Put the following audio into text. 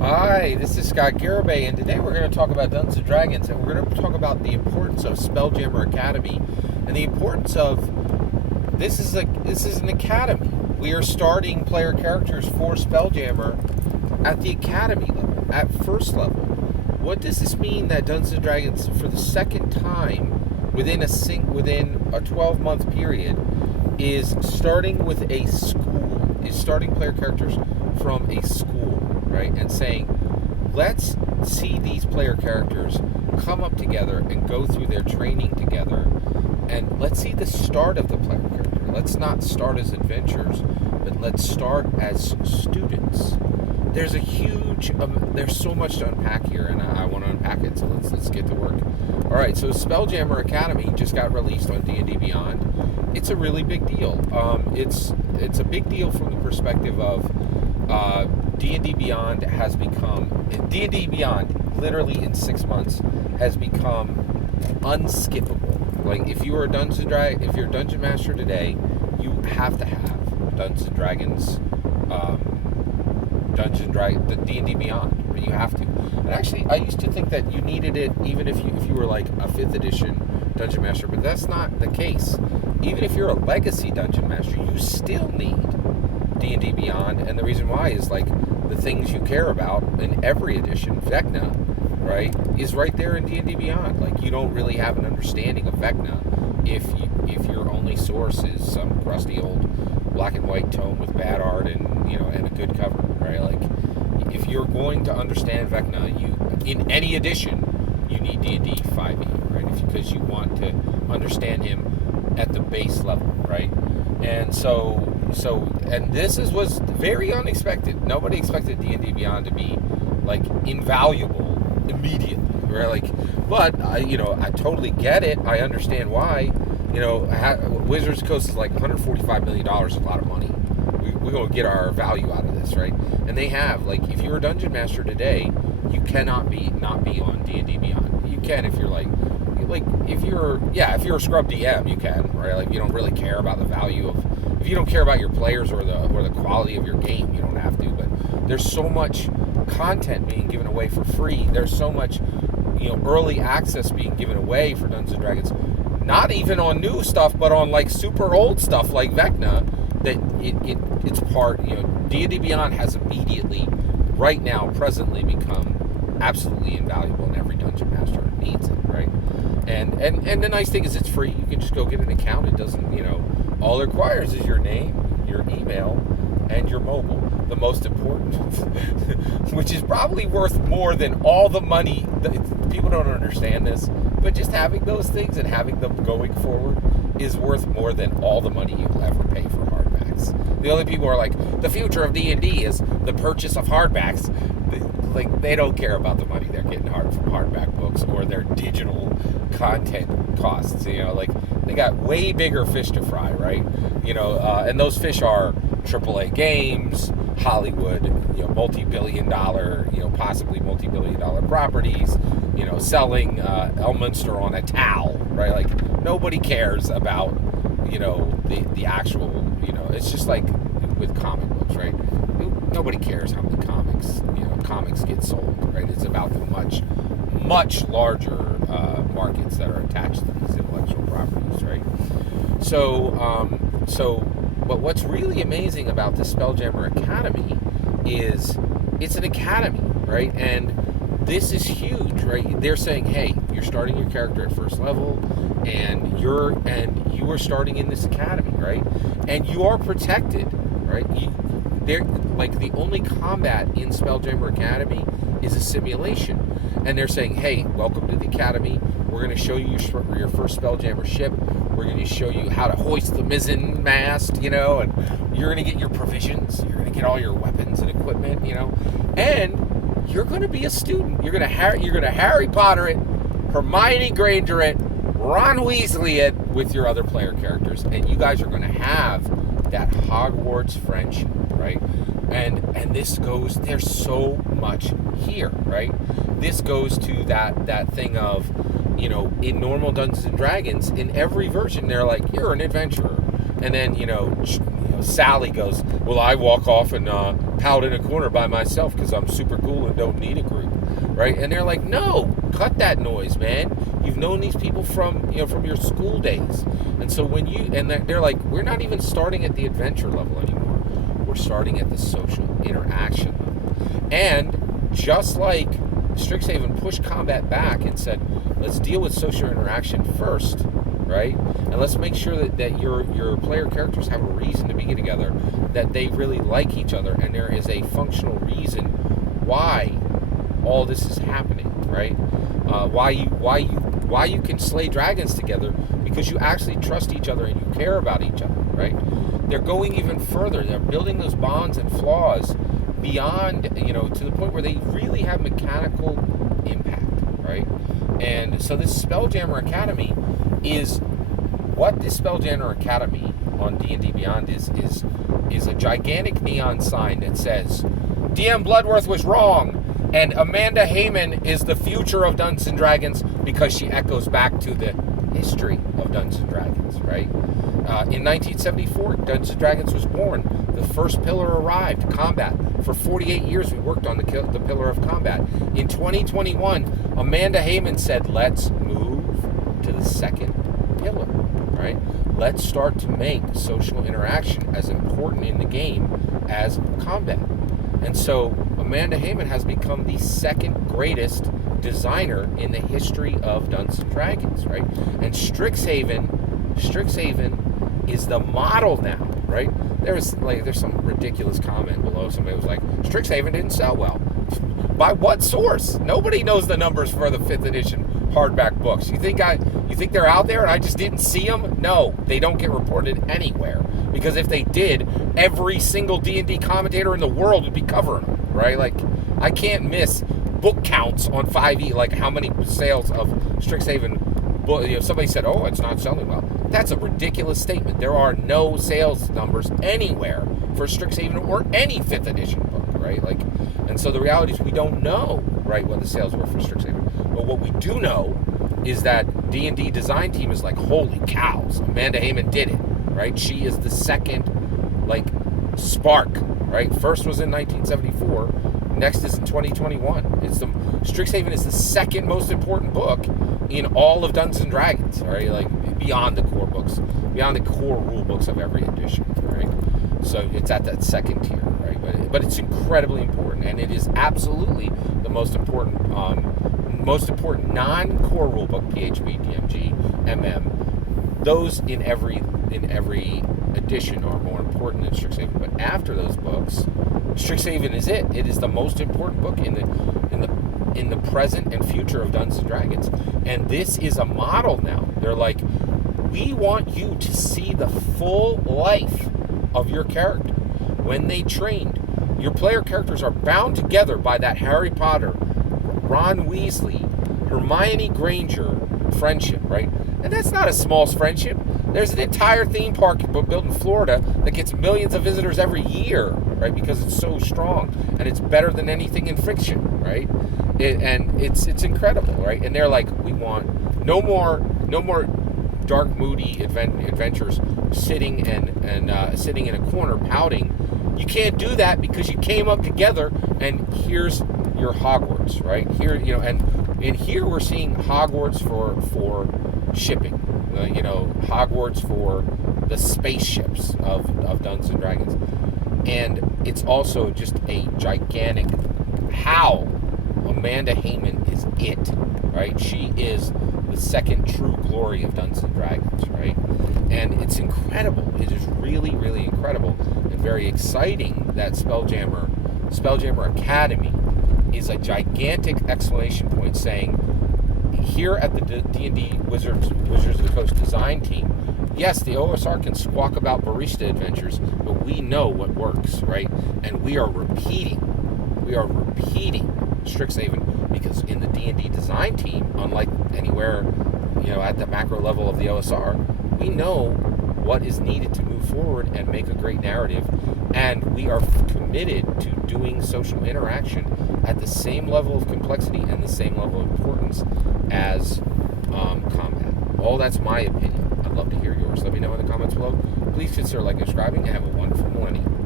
Hi, this is Scott Garibay, and today we're going to talk about Dungeons and Dragons, and we're going to talk about the importance of Spelljammer Academy, and the importance of this is an academy. We are starting player characters for Spelljammer at the academy level, at first level. What does this mean that Dungeons and Dragons, for the second time within a 12-month period, is starting with a school, is starting player characters from a school, right? And saying, let's see these player characters come up together and go through their training together, and let's see the start of the player character. Let's not start as adventurers, but let's start as students. There's a huge, there's so much to unpack here, and I want to unpack it, so let's get to work. All right, so Spelljammer Academy just got released on D&D Beyond. It's a really big deal. It's a big deal from the perspective of D&D Beyond has become, D&D Beyond, literally in 6 months, has become unskippable. Like, if you're a Dungeon Master today, you have to have Dungeons and Dragons, the D&D Beyond. You have to. And actually, I used to think that you needed it even if you were like a 5th edition Dungeon Master, but that's not the case. Even if you're a legacy Dungeon Master, you still need D&D Beyond, and the reason why is like the things you care about in every edition. Vecna, right, is right there in D&D Beyond. Like, you don't really have an understanding of Vecna if your only source is some crusty old black and white tome with bad art and and a good cover, right? Like, if you're going to understand Vecna, in any edition you need D&D 5e, right? Because you want to understand him at the base level, right? And and this was very unexpected. Nobody expected D&D Beyond to be like invaluable immediately, right? Like, but I totally get it. I understand why. Wizards Coast is like $145 million, a lot of money. We're going to get our value out of this, right? And they have, like, if you're a Dungeon Master today, you cannot not be on D&D Beyond. You can if you're if you're a scrub DM, you can, right? Like, you don't really care about the value of, if you don't care about your players or the quality of your game, you don't have to. But there's so much content being given away for free. There's so much, early access being given away for Dungeons and Dragons. Not even on new stuff, but on like super old stuff like Vecna. That it's part. D&D Beyond has immediately, right now, presently become absolutely invaluable, and every Dungeon Master needs it, right? And the nice thing is it's free. You can just go get an account. It doesn't, all it requires is your name, your email, and your mobile. The most important, which is probably worth more than all the money. People don't understand this, but just having those things and having them going forward is worth more than all the money you'll ever pay for hardbacks. The only people who are like, the future of D&D is the purchase of hardbacks. They don't care about the money they're getting from hardback books or their digital content costs. They got way bigger fish to fry, right? And those fish are AAA games, Hollywood, multi-billion-dollar, possibly multi-billion-dollar properties, selling Elminster on a towel, right? Like, nobody cares about, the actual, it's just like with comic books, right? Nobody cares how many comics get sold, right? It's about the much, much larger markets that are attached to these intellectual properties, right? But what's really amazing about the Spelljammer Academy is it's an academy, right? And this is huge, right? They're saying, hey, you're starting your character at first level, and you are starting in this academy, right? And you are protected, right? They're like, the only combat in Spelljammer Academy is a simulation, and they're saying, hey, welcome to the academy. We're going to show you your first Spelljammer ship. We're going to show you how to hoist the mizzen mast, and you're going to get your provisions. You're going to get all your weapons and equipment, and you're going to be a student. You're going to Harry Potter it, Hermione Granger it, Ron Weasley it with your other player characters, and you guys are going to have that Hogwarts friendship, right? And there's so much here, right? This goes to that thing of, in normal Dungeons and Dragons, in every version, they're like, you're an adventurer. And then, Sally goes, well, I walk off and pout in a corner by myself because I'm super cool and don't need a group, right? And they're like, no, cut that noise, man. You've known these people from your school days. And so they're like, we're not even starting at the adventure level anymore. We're starting at the social interaction level. And just like Strixhaven pushed combat back and said, let's deal with social interaction first, right? And let's make sure that your player characters have a reason to be together, that they really like each other, and there is a functional reason why all this is happening, right? Why you can slay dragons together, because you actually trust each other and you care about each other, right? They're going even further. They're building those bonds and flaws beyond, to the point where they really have mechanical impact, right? And so this Spelljammer Academy is what this Spelljammer Academy on D&D Beyond is a gigantic neon sign that says DM Bloodworth was wrong, and Amanda Heyman is the future of Dungeons & Dragons, because she echoes back to the history of Dungeons & Dragons, right? In 1974, Dungeons & Dragons was born. The first pillar arrived, combat. For 48 years, we worked on the pillar of combat. In 2021, Amanda Heyman said, let's move to the second pillar, right? Let's start to make social interaction as important in the game as combat. And so Amanda Heyman has become the second greatest designer in the history of Dungeons & Dragons, right? And Strixhaven is the model now, right? There's some ridiculous comment below. Somebody was like, Strixhaven didn't sell well. By what source? Nobody knows the numbers for the 5th edition hardback books. You think they're out there and I just didn't see them? No, they don't get reported anywhere. Because if they did, every single D&D commentator in the world would be covering them, right? Like, I can't miss book counts on 5e, like how many sales of Strixhaven. Somebody said, oh, it's not selling well. That's a ridiculous statement. There are no sales numbers anywhere for Strixhaven or any 5th edition book, right? Like, and so the reality is we don't know, right, what the sales were for Strixhaven. But what we do know is that D&D design team is like, holy cows, Amanda Heyman did it, right? She is the second, spark, right? First was in 1974. Next is in 2021. Strixhaven is the second most important book in all of Dungeons & Dragons, right? Like, beyond the core books, beyond the core rule books of every edition, right? So it's at that second tier, right? But it's incredibly important, and it is absolutely the most important non-core rule book, PHB, DMG, MM. Those in every edition are more important than Strixhaven. But after those books, Strixhaven is it. It is the most important book in the present and future of Dungeons & Dragons. And this is a model now. They're like, we want you to see the full life of your character. When they trained, your player characters are bound together by that Harry Potter, Ron Weasley, Hermione Granger friendship, right? And that's not a small friendship. There's an entire theme park built in Florida that gets millions of visitors every year, right? Because it's so strong and it's better than anything in fiction, right? And it's incredible, right? And they're like, we want no more dark, moody adventures sitting sitting in a corner pouting. You can't do that because you came up together, and here's your Hogwarts, right? Here, and here we're seeing Hogwarts for shipping. Hogwarts for the spaceships of Dungeons & Dragons. And it's also just a gigantic how Amanda Heyman is it, right? She is the second true glory of Dungeons & Dragons, right? And it's incredible. It is really, really incredible and very exciting that Spelljammer Academy is a gigantic exclamation point saying, here at the D&D Wizards of the Coast design team, yes, the OSR can squawk about barista adventures, but we know what works, right? And we are repeating Strixhaven, because in the D&D design team, unlike anywhere, at the macro level of the OSR, we know what is needed to move forward and make a great narrative, and we are committed to doing social interaction at the same level of complexity and the same level of importance as combat. All that's my opinion. I'd love to hear yours. Let me know in the comments below. Please consider liking and subscribing, and have a wonderful wonderful millennium.